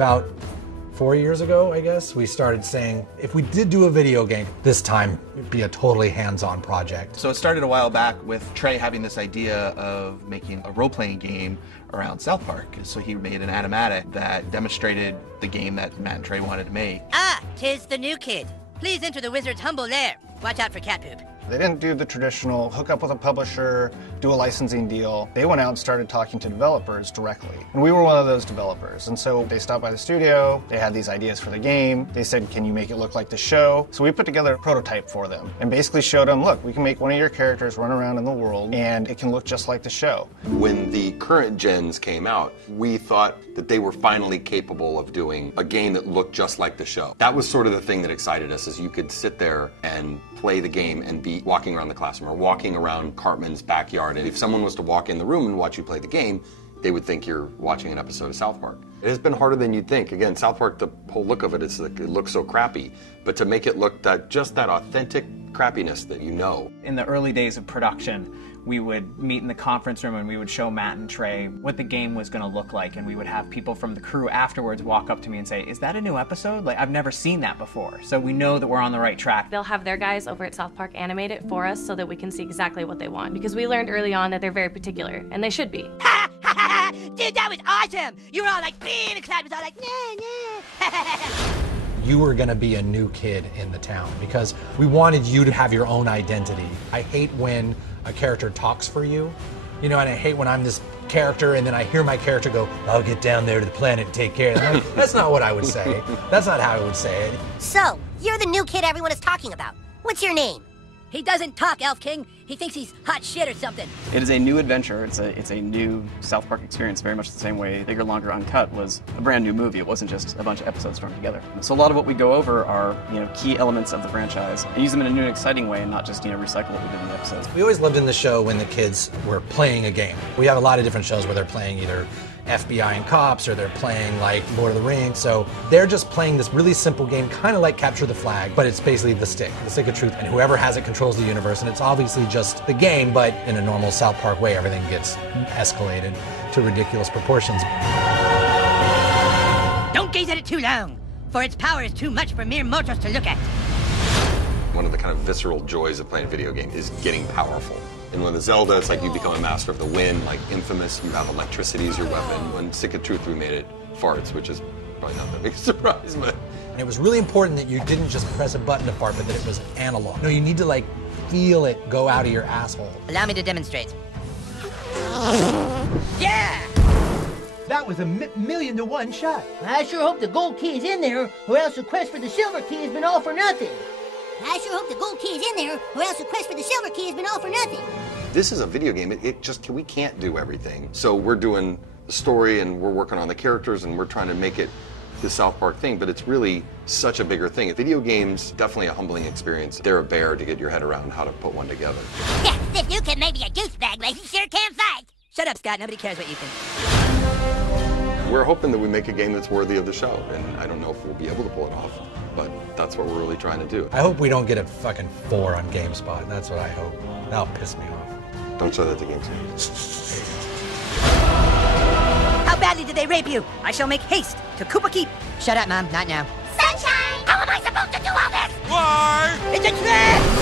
about 4 years ago, I guess, we started saying, if we did do a video game, this time it'd be a totally hands-on project. So it started a while back with Trey having this idea of making a role-playing game around South Park. So he made an animatic that demonstrated the game that Matt and Trey wanted to make. Ah, 'tis the new kid. Please enter the wizard's humble lair. Watch out for cat poop. They didn't do the traditional hook up with a publisher, do a licensing deal. They went out and started talking to developers directly. And we were one of those developers. And so they stopped by the studio, they had these ideas for the game. They said, can you make it look like the show? So we put together a prototype for them and basically showed them, look, we can make one of your characters run around in the world and it can look just like the show. When the current gens came out, we thought that they were finally capable of doing a game that looked just like the show. That was sort of the thing that excited us, is you could sit there and play the game and be walking around the classroom or walking around Cartman's backyard. And if someone was to walk in the room and watch you play the game, they would think you're watching an episode of South Park. It has been harder than you'd think. Again, South Park, the whole look of it is like, it looks so crappy. But to make it look just that authentic crappiness that you know. In the early days of production, we would meet in the conference room and we would show Matt and Trey what the game was going to look like, and we would have people from the crew afterwards walk up to me and say, is that a new episode? Like, I've never seen that before. So we know that we're on the right track. They'll have their guys over at South Park animate it for us so that we can see exactly what they want, because we learned early on that they're very particular, and they should be. Ha ha ha! Dude, that was awesome! You were all like, and the crowd was all like, nah. You were gonna be a new kid in the town because we wanted you to have your own identity. I hate when a character talks for you, you know, and I hate when I'm this character and then I hear my character go, I'll get down there to the planet and take care of it. Like, that's not what I would say. That's not how I would say it. So, you're the new kid everyone is talking about. What's your name? He doesn't talk, Elf King. He thinks he's hot shit or something. It is a new adventure. It's a new South Park experience, very much the same way Bigger, Longer, Uncut was a brand new movie. It wasn't just a bunch of episodes strung together. So a lot of what we go over are, key elements of the franchise and use them in a new and exciting way and not just, recycle what we did in the episodes. We always loved in the show when the kids were playing a game. We have a lot of different shows where they're playing either FBI and cops, or they're playing like Lord of the Rings. So they're just playing this really simple game, kind of like Capture the Flag, but it's basically the stick of truth, and whoever has it controls the universe, and it's obviously just the game, but in a normal South Park way, everything gets escalated to ridiculous proportions. Don't gaze at it too long, for its power is too much for mere mortals to look at. One of the kind of visceral joys of playing a video game is getting powerful. And when the Zelda, it's like you become a master of the wind, like Infamous, you have electricity as your weapon. When Stick of Truth, we made it farts, which is probably not that big a surprise, but... And it was really important that you didn't just press a button to fart, but that it was analog. No, you need to like feel it go out of your asshole. Allow me to demonstrate. Yeah! That was a million to one shot. I sure hope the gold key is in there, or else the quest for the silver key has been all for nothing. I sure hope the gold key is in there, or else the quest for the silver key has been all for nothing. This is a video game. We can't do everything. So we're doing the story and we're working on the characters and we're trying to make it the South Park thing, but it's really such a bigger thing. Video games, definitely a humbling experience. They're a bear to get your head around how to put one together. Yeah, this new kid may be a douchebag, but he sure can fight. Shut up, Scott. Nobody cares what you think. We're hoping that we make a game that's worthy of the show, and I don't know if we'll be able to pull it off, but that's what we're really trying to do. I hope we don't get a fucking 4 on GameSpot. That's what I hope. That'll piss me off. Don't show that to GameSpot. How badly did they rape you? I shall make haste to Koopa Keep. Shut up, Mom. Not now. Sunshine! How am I supposed to do all this? Why? It's a trap!